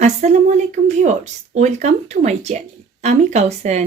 আসসালামু আলাইকুম viewers, welcome to my channel. আমি কাউসারা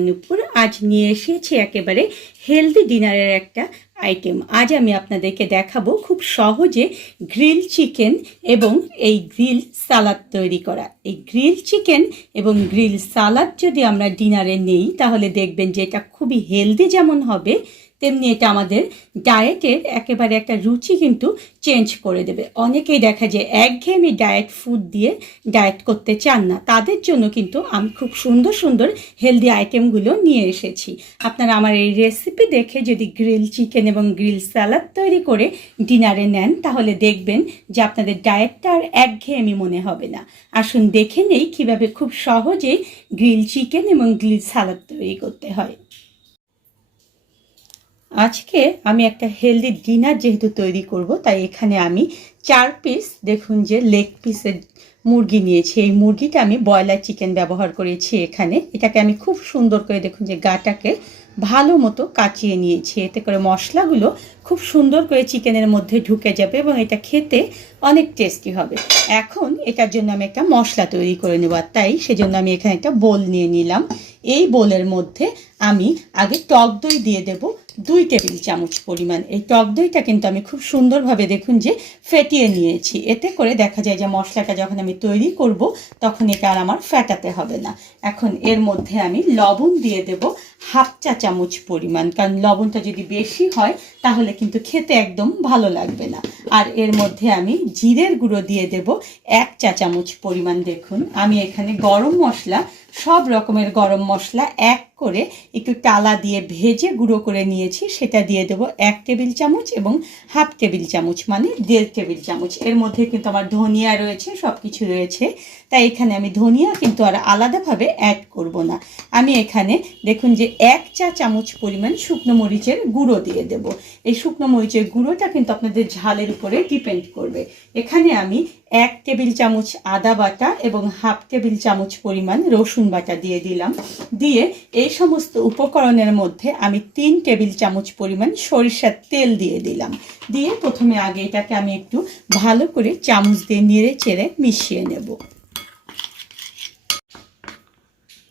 আজ নিয়ে এসেছি একেবারে হেলদি ডিনারের একটা আইটেম। আজ আমি আপনাদেরকে দেখাবো খুব সহজে গ্রিল চিকেন এবং এই গ্রিল সালাদ তৈরি করা। এই গ্রিল চিকেন এবং গ্রিল সালাদ যদি আমরা ডিনারে নেই, তাহলে দেখবেন যে এটা খুবই হেলদি যেমন হবে, তেমনি এটা আমাদের ডায়েটের একেবারে একটা রুচি কিন্তু চেঞ্জ করে দেবে। অনেকেই দেখা যায় একঘেয়েমি ডায়েট ফুড দিয়ে ডায়েট করতে চান না। তাদের জন্য কিন্তু আমি খুব সুন্দর সুন্দর হেলদি আইটেমগুলো নিয়ে এসেছি। আপনারা আমার এই রেসিপি দেখে যদি গ্রিল চিকেন এবং গ্রিল স্যালাড তৈরি করে ডিনারে নেন, তাহলে দেখবেন যে আপনাদের ডায়েটটা আর একঘেয়েমি মনে হবে না। আসুন দেখে নেই কীভাবে খুব সহজেই গ্রিল চিকেন এবং গ্রিল স্যালাড তৈরি করতে হয়। আজকে আমি একটা হেলদি ডিনার যেহেতু তৈরি করব, তাই এখানে আমি চার পিস, দেখুন যে লেগ পিসের মুরগি নিয়েছি। এই মুরগিটা আমি ব্রয়লার চিকেন ব্যবহার করেছি এখানে। এটাকে আমি খুব সুন্দর করে, দেখুন যে গাটাকে ভালো মতো কাচিয়ে নিয়েছি। এতে করে মশলাগুলো খুব সুন্দর করে চিকেনের মধ্যে ঢুকে যাবে এবং এটা খেতে অনেক টেস্টি হবে। এখন এটার জন্য আমি একটা মশলা তৈরি করে নেব তাই সেজন্য আমি এখানে একটা বোল নিয়ে নিলাম। এই বোলের মধ্যে আমি আগে টক দই দিয়ে দেব দুই টেবিল চামচ পরিমাণ। এই টক দইটা কিন্তু আমি খুব সুন্দরভাবে দেখুন যে ফেটিয়ে নিয়েছি। এতে করে দেখা যায় যে মশলাটা যখন আমি তৈরি করব তখন এটা আর আমার ফেটাতে হবে না। এখন এর মধ্যে আমি লবণ দিয়ে দেব হাফ চা চামচ পরিমাণ। কারণ লবণটা যদি বেশি হয় তাহলে কিন্তু খেতে একদম ভালো লাগবে না। আর এর মধ্যে আমি জিরের গুঁড়ো দিয়ে দেব এক চা চামচ পরিমাণ। দেখুন, আমি এখানে গরম মশলা সব রকমের গরম মশলা এক করে একটু টালা দিয়ে ভেজে গুঁড়ো করে নিয়েছি। সেটা দিয়ে দেবো এক টেবিল চামচ এবং হাফ টেবিল চামচ মানে দেড় টেবিল চামচ। এর মধ্যে কিন্তু আমার ধনিয়া রয়েছে সব কিছু রয়েছে। তাই এখানে আমি ধনিয়া কিন্তু আর আলাদাভাবে অ্যাড করব না। আমি এখানে দেখুন যে এক চা চামচ পরিমাণ শুকনো মরিচের গুঁড়ো দিয়ে দেব। এই শুকনো মরিচের গুঁড়োটা কিন্তু আপনাদের ঝালের উপরে ডিপেন্ড করবে। এখানে আমি এক টেবিল চামচ আদা বাটা এবং হাফ টেবিল চামচ পরিমাণ রসুন বাটা দিয়ে দিলাম। দিয়ে এই সমস্ত উপকরণের মধ্যে আমি তিন টেবিল চামচ পরিমাণ সরিষার তেল দিয়ে দিলাম। দিয়ে প্রথমে আগে এটাকে আমি একটু ভালো করে চামচ দিয়ে নেড়ে চেড়ে মিশিয়ে নেব।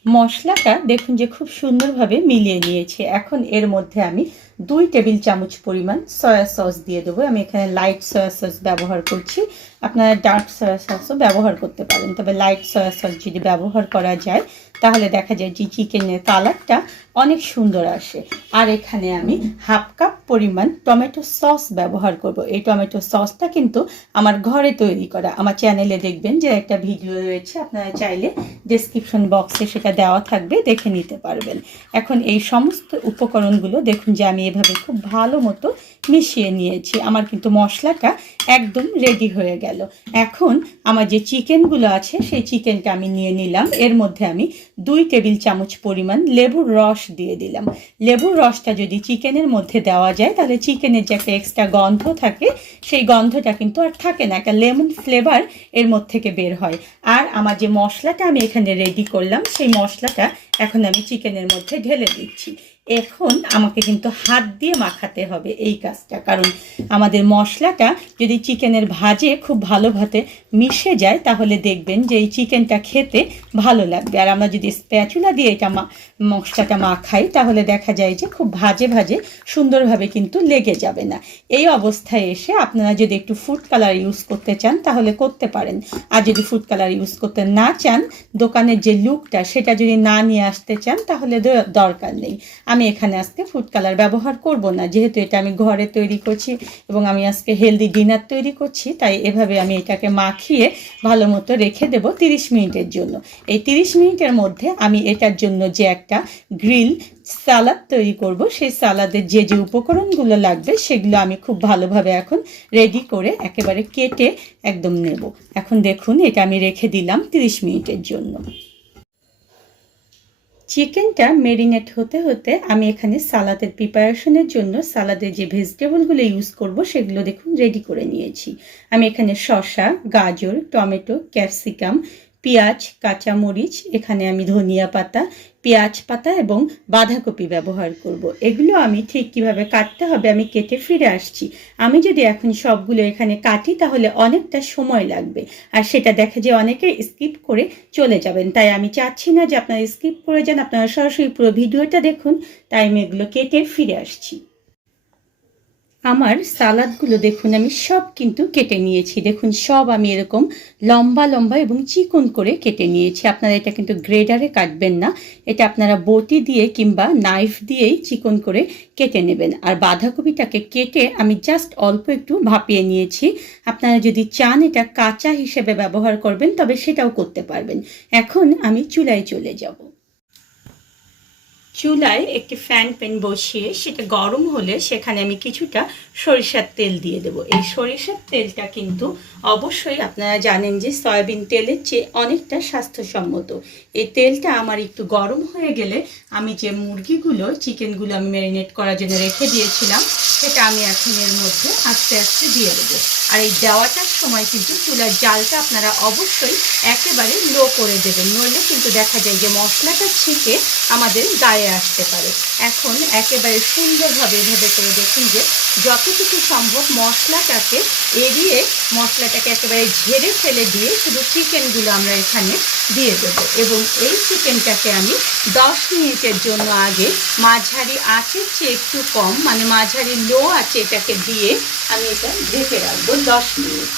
মশলাটা দেখুন যে খুব সুন্দরভাবে মিলিয়ে নিয়েছে। এখন এর মধ্যে আমি দুই টেবিল চামচ পরিমাণ সয়া সস দিয়ে দেবো। আমি এখানে লাইট সয়া সস ব্যবহার করছি। আপনারা ডার্ক সয়া সসও ব্যবহার করতে পারেন। তবে লাইট সয়া সস যদি ব্যবহার করা যায়, তাহলে দেখা যায় যে চিকেনের কালারটা অনেক সুন্দর আসে। আর এখানে আমি হাফ কাপ পরিমাণ টমেটো সস ব্যবহার করব। এই টমেটো সসটা কিন্তু আমার ঘরে তৈরি করা। আমার চ্যানেলে দেখবেন যে একটা ভিডিও রয়েছে, আপনারা চাইলে ডেসক্রিপশন বক্সে সেটা দেওয়া থাকবে, দেখে নিতে পারবেন। এখন এই সমস্ত উপকরণগুলো দেখুন যে আমি এভাবে খুব ভালো মতো মিশিয়ে নিয়েছি। আমার কিন্তু মশলাটা একদম রেডি হয়ে গেল। এখন আমার যে চিকেনগুলো আছে, সেই চিকেনটা আমি নিয়ে নিলাম। এর মধ্যে আমি দুই টেবিল চামচ পরিমাণ লেবুর রস দিয়ে দিলাম। লেবুর রসটা যদি চিকেনের মধ্যে দেওয়া যায়, তাহলে চিকেনের যে একটা এক্সট্রা গন্ধ থাকে, সেই গন্ধটা কিন্তু আর থাকে না। একটা লেমন ফ্লেভার এর মধ্যে থেকে বের হয়। আর আমার যে মশলাটা আমি এখানে রেডি করলাম, সেই মশলাটা এখন আমি চিকেনের মধ্যে ঢেলে দিচ্ছি। এখন আমাকে কিন্তু হাত দিয়ে মাখাতে হবে এই কাজটা। কারণ আমাদের মশলাটা যদি চিকেনের ভাজে খুব ভালোভাবে মিশে যায়, তাহলে দেখবেন যে এই চিকেনটা খেতে ভালো লাগবে। আর আমরা যদি স্প্যাচুলা দিয়ে এটা মশলাটা মাখাই, তাহলে দেখা যায় যে খুব ভাজে ভাজে সুন্দরভাবে কিন্তু লেগে যাবে না। এই অবস্থায় এসে আপনারা যদি একটু ফুড কালার ইউজ করতে চান, তাহলে করতে পারেন। আর যদি ফুড কালার ইউজ করতে না চান, দোকানের যে লুকটা সেটা যদি না নিয়ে আসতে চান, তাহলে দরকার নেই। আমি এখানে আজকে ফুড কালার ব্যবহার করব না। যেহেতু এটা আমি ঘরে তৈরি করছি এবং আমি আজকে হেলদি ডিনার তৈরি করছি, তাই এভাবে আমি এটাকে মাখিয়ে ভালো মতো রেখে দেব তিরিশ মিনিটের জন্য। এই তিরিশ মিনিটের মধ্যে আমি এটার জন্য যে একটা গ্রিল সালাদ তৈরি করব, সেই সালাদের যে যে উপকরণগুলো লাগবে, সেগুলো আমি খুব ভালোভাবে এখন রেডি করে একেবারে কেটে একদম নেব। এখন দেখুন, এটা আমি রেখে দিলাম তিরিশ মিনিটের জন্য। চিকেনটা মেরিনেট হতে হতে আমি এখানে সালাদের প্রিপারেশনের জন্য সালাদের যে ভেজিটেবলগুলো ইউজ করব সেগুলো দেখুন রেডি করে নিয়েছি। আমি এখানে শসা, গাজর, টমেটো, ক্যাপসিকাম, পেঁয়াজ, কাঁচামরিচ, এখানে আমি ধনিয়া পাতা পেঁয়াজ পাতা এবং বাঁধাকপি ব্যবহার করব। এগুলো আমি ঠিক কীভাবে কাটতে হবে আমি কেটে ফিরে আসছি। আমি যদি এখন সবগুলো এখানে কাটি তাহলে অনেকটা সময় লাগবে। আর সেটা দেখে যে অনেকে স্কিপ করে চলে যাবেন। তাই আমি চাচ্ছি না যে আপনারা স্কিপ করে যান, আপনারা সরাসরি পুরো ভিডিওটা দেখুন, তাই আমি এগুলো কেটে ফিরে আসছি। আমার সালাদগুলো দেখুন, আমি সব কিন্তু কেটে নিয়েছি। দেখুন, সব আমি এরকম লম্বা লম্বা এবং চিকন করে কেটে নিয়েছি। আপনারা এটা কিন্তু গ্রেডারে কাটবেন না। এটা আপনারা বটি দিয়ে কিংবা নাইফ দিয়েই চিকন করে কেটে নেবেন। আর বাঁধাকপিটাকে কেটে আমি জাস্ট অল্প একটু ভাপিয়ে নিয়েছি। আপনারা যদি চান এটা কাঁচা হিসেবে ব্যবহার করবেন, তবে সেটাও করতে পারবেন। এখন আমি চুলায় চলে যাব। চুলায় একটি ফ্যান প্যান বসিয়ে সেটা গরম হলে সেখানে আমি কিছুটা সরিষার তেল দিয়ে দেব। এই সরিষার তেলটা কিন্তু অবশ্যই আপনারা জানেন যে সয়াবিন তেলের চেয়ে অনেকটা স্বাস্থ্যসম্মত। এই তেলটা আমার একটু গরম হয়ে গেলে আমি যে মুরগিগুলো, চিকেনগুলো আমি ম্যারিনেট করার জন্য রেখে দিয়েছিলাম, সেটা আমি এখন এর মধ্যে আস্তে আস্তে দিয়ে দেবো। আর এই দেওয়াটার সময় কিন্তু চুলার জালটা আপনারা অবশ্যই একেবারে লো করে দেবেন। নইলে কিন্তু দেখা যায় যে মশলাটা ছিঁকে আমাদের গায়ে আসতে পারে। এখন একেবারে সুন্দরভাবে এভাবে করে দেখুন যে যতটুকু সম্ভব মশলাটাকে এড়িয়ে মশলাটাকে একেবারে ঝেড়ে ফেলে দিয়ে শুধু চিকেনগুলো আমরা এখানে দিয়ে দেবো। এবং এই চিকেনটাকে আমি দশ মিনিটের জন্য আগে মাঝারি আঁচের চেয়ে একটু কম মানে মাঝারি লো আঁচে এটাকে দিয়ে আমি এটা ঢেকে রাখব দশ মিনিট।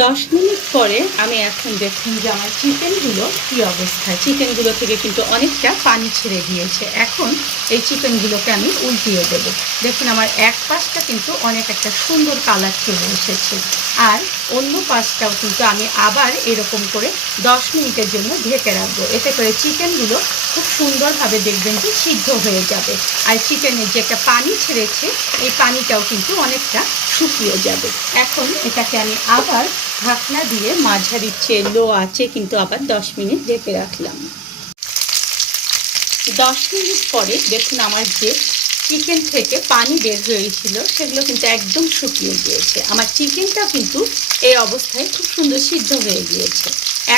দশ মিনিট পরে আমি এখন দেখুন যে আমার চিকেনগুলো কী অবস্থায় চিকেনগুলো থেকে কিন্তু অনেকটা পানি ছেড়ে দিয়েছে। এখন এই চিকেনগুলোকে আমি উল্টিয়ে দেবো। দেখুন আমার এক পাশটা কিন্তু অনেক একটা সুন্দর কালার চলে এসেছে। আর অন্য পাশটাও কিন্তু আমি আবার এরকম করে দশ মিনিটের জন্য ঢেকে রাখব। এতে করে চিকেনগুলো খুব সুন্দরভাবে দেখবেন যে সিদ্ধ হয়ে যাবে। আর চিকেনের যে একটা পানি ছেড়েছে, এই পানিটাও কিন্তু অনেকটা শুকিয়ে যাবে। এখন এটাকে আমি আবার ঢাকনা দিয়ে মাঝারি চেয়ে লো আছে, কিন্তু আবার দশ মিনিট ঢেকে রাখলাম। দশ মিনিট পরে দেখুন আমার যে চিকেন থেকে পানি বের হয়েছিল, সেগুলো কিন্তু একদম শুকিয়ে গিয়েছে। আমার চিকেনটা কিন্তু এই অবস্থায় খুব সুন্দর সিদ্ধ হয়ে গিয়েছে।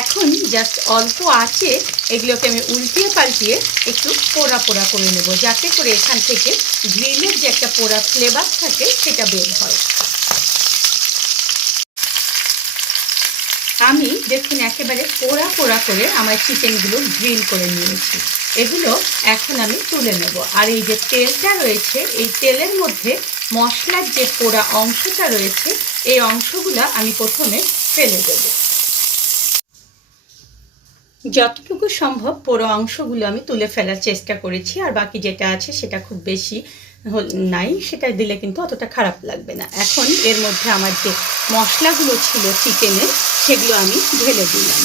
এখন জাস্ট অল্প আছে, এগুলোকে আমি উল্টিয়ে পাল্টিয়ে একটু পোড়া পোড়া করে নেব, যাতে করে এখান থেকে গ্রিলের যে একটা পোড়া ফ্লেভার থাকে সেটা বের হয়। আমি দেখুন একেবারে পোড়া পোড়া করে আমার চিকেনগুলো গ্রিল করে নিয়েছি, এগুলো এখন আমি তুলে নেব। আর এই যে তেলটা রয়েছে, এই তেলের মধ্যে মশলার যে পোড়া অংশটা রয়েছে, এই অংশগুলো আমি প্রথমে ফেলে দেব। যতটুকু সম্ভব পুরো অংশগুলো আমি তুলে ফেলার চেষ্টা করেছি, আর বাকি যেটা আছে সেটা খুব বেশি নাই, সেটা দিলে কিন্তু অতটা খারাপ লাগবে না। এখন এর মধ্যে আমার যে মশলাগুলো ছিল চিকেনের সেগুলো আমি ঢেলে দিলাম।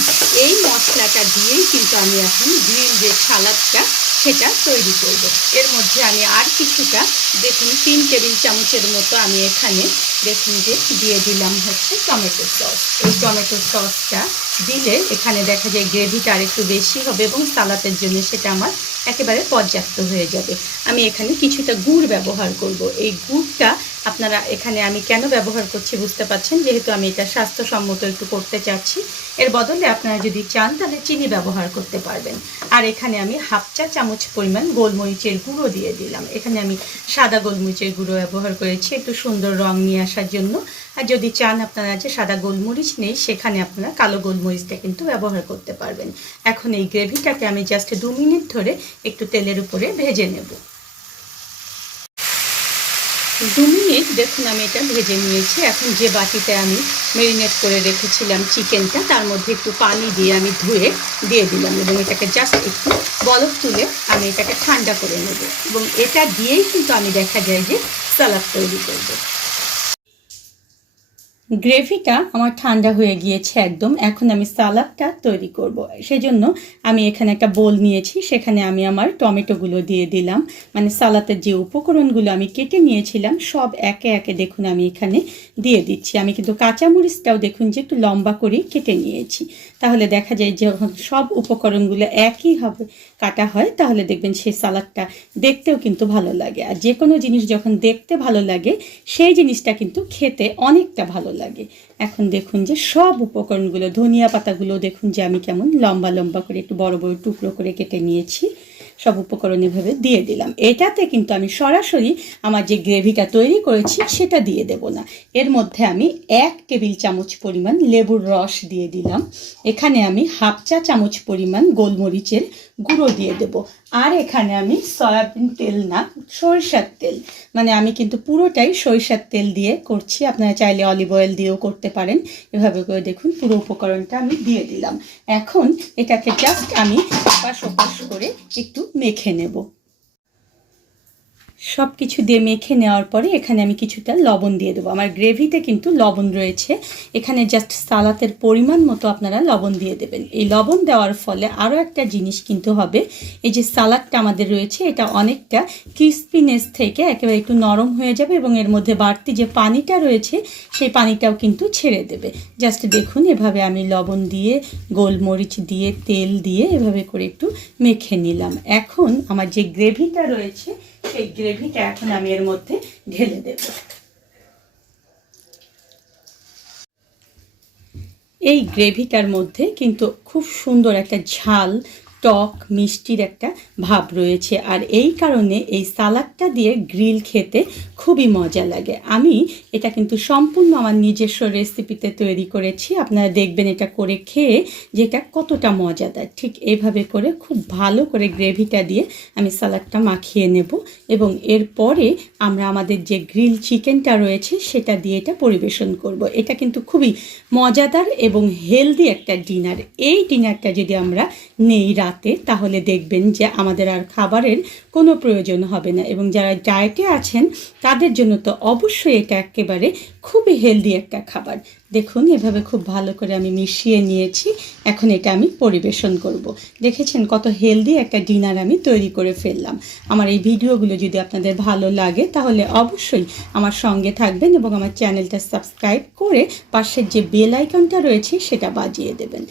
এই মশলাটা দিয়েই কিন্তু আমি এখন গ্রিল যে সালাদটা সেটা তৈরি করব। এর মধ্যে আমি আর কিছুটা দেখুন, তিন টেবিল চামচের মতো আমি এখানে দেখুন যে দিয়ে দিলাম হচ্ছে টমেটো সস। এই টমেটো সসটা দিলে এখানে দেখা যায় গ্রেভিটা আর একটু বেশি হবে এবং সালাতের জন্য সেটা আমার একেবারে পর্যাপ্ত হয়ে যাবে। আমি এখানে কিছুটা গুড় ব্যবহার করব। এই গুড়টা আপনারা এখানে আমি কেন ব্যবহার করছি বুঝতে পাচ্ছেন যেহেতু আমি এটা স্বাস্থ্যসম্মত একটু করতে চাচ্ছি। এর বদলে আপনারা যদি চান, তাহলে চিনি ব্যবহার করতে পারবেন। আর এখানে আমি হাফ চা চামচ পরিমাণ গোলমরিচের গুঁড়ো দিয়ে দিলাম। এখানে আমি সাদা গোলমরিচের গুঁড়ো ব্যবহার করেছি একটু সুন্দর রং নিয়ে আসার জন্য। আর যদি চান আপনারা যে সাদা গোলমরিচ নেই, সেখানে আপনারা কালো গোলমরিচটা কিন্তু ব্যবহার করতে পারবেন। এখন এই গ্রেভিটাকে আমি জাস্ট দু মিনিট ধরে একটু তেলের উপরে ভেজে নেব। দু মিনিট দেখুন আমি এটা ভেজে নিয়েছি। এখন যে বাটিতে আমি মেরিনেট করে রেখেছিলাম চিকেনটা তার মধ্যে একটু পানি দিয়ে আমি ধুয়ে দিয়ে দিলাম এবং এটাকে জাস্ট একটু বরফ তুলে আমি এটাকে ঠান্ডা করে নেব। এবং এটা দিয়েই কিন্তু আমি দেখা যায় যে সালাদ তৈরি করব। গ্রেভিটা আমার ঠান্ডা হয়ে গিয়েছে একদম। এখন আমি সালাদটা তৈরি করব। সেজন্য আমি এখানে একটা বোল নিয়েছি। সেখানে আমি আমার টমেটোগুলো দিয়ে দিলাম। মানে সালাতের যে উপকরণগুলো আমি কেটে নিয়েছিলাম, সব একে একে দেখুন আমি এখানে দিয়ে দিচ্ছি। আমি কিন্তু কাঁচামরিচটাও দেখুন যে একটু লম্বা করে কেটে নিয়েছি। তাহলে দেখা যায় যখন সব উপকরণগুলো একই হবে, কাটা হয়, তাহলে দেখবেন সেই সালাদটা দেখতেও কিন্তু ভালো লাগে। আর যে কোনো জিনিস যখন দেখতে ভালো লাগে, সেই জিনিসটা কিন্তু খেতে অনেকটা ভালো লাগে লাগে। এখন দেখুন যে সব উপকরণগুলো, ধনিয়া পাতাগুলো দেখুন যে আমি কেমন লম্বা লম্বা করে একটু বড় বড় টুকরো করে কেটে নিয়েছি। সব উপকরণ এভাবে দিয়ে দিলাম। এটাতে কিন্তু আমি সরাসরি আমার যে গ্রেভিটা তৈরি করেছি সেটা দিয়ে দেব না। এর মধ্যে আমি এক টেবিল চামচ পরিমাণ লেবুর রস দিয়ে দিলাম। এখানে আমি হাফ চা চামচ পরিমাণ গোলমরিচের গুঁড়ো দিয়ে দেব। আর এখানে আমি সয়াবিন তেল না, সরিষার তেল। মানে আমি কিন্তু পুরোটাই সরিষার তেল দিয়ে করছি। আপনারা চাইলে অলিভ অয়েল দিয়েও করতে পারেন। এভাবে করে দেখুন, পুরো উপকরণটা আমি দিয়ে দিলাম। এখন এটাকে জাস্ট আমি পাশ করে একটু মেখে নেব। সব কিছু দিয়ে মেখে নেওয়ার পরে এখানে আমি কিছুটা লবণ দিয়ে দেবো। আমার গ্রেভিতে কিন্তু লবণ রয়েছে। এখানে জাস্ট সালাতের পরিমাণ মতো আপনারা লবণ দিয়ে দেবেন। এই লবণ দেওয়ার ফলে আরও একটা জিনিস কিন্তু হবে। এই যে সালাদটা আমাদের রয়েছে, এটা অনেকটা ক্রিস্পিনেস থেকে একেবারে একটু নরম হয়ে যাবে এবং এর মধ্যে বাড়তি যে পানিটা রয়েছে, সেই পানিটাও কিন্তু ছেড়ে দেবে। জাস্ট দেখুন, এভাবে আমি লবণ দিয়ে, গোলমরিচ দিয়ে, তেল দিয়ে এভাবে করে একটু মেখে নিলাম। এখন আমার যে গ্রেভিটা রয়েছে সেই গ্রেভিটা এখন আমি এর মধ্যে ঢেলে দেব। এই গ্রেভিটার মধ্যে কিন্তু খুব সুন্দর একটা ঝাল টক, মিষ্টির একটা ভাব রয়েছে। আর এই কারণে এই সালাদটা দিয়ে গ্রিল খেতে খুবই মজা লাগে। আমি এটা কিন্তু সম্পূর্ণ আমার নিজস্ব রেসিপিতে তৈরি করেছি। আপনারা দেখবেন এটা করে খেয়ে যে এটা কতটা মজাদার। ঠিক এইভাবে করে খুব ভালো করে গ্রেভিটা দিয়ে আমি সালাদটা মাখিয়ে নেব এবং এরপরে আমরা আমাদের যে গ্রিল চিকেনটা রয়েছে সেটা দিয়ে এটা পরিবেশন করব। এটা কিন্তু খুবই মজাদার এবং হেলদি একটা ডিনার। এই ডিনারটা যদি আমরা নেই রাতে, তাহলে দেখবেন যে আমাদের আর খাবারের কোনো প্রয়োজন হবে না। এবং যারা ডায়েটে আছেন, তাদের জন্য তো অবশ্যই এটা একেবারে খুবই হেলদি একটা খাবার। দেখুন, এভাবে খুব ভালো করে আমি মিশিয়ে নিয়েছি। এখন এটা আমি পরিবেশন করব। দেখেছেন কত হেলদি একটা ডিনার আমি তৈরি করে ফেললাম। আমার এই ভিডিওগুলো যদি আপনাদের ভালো লাগে, তাহলে অবশ্যই আমার সঙ্গে থাকবেন এবং আমার চ্যানেলটা সাবস্ক্রাইব করে পাশের যে বেল আইকনটা রয়েছে, সেটা বাজিয়ে দেবেন।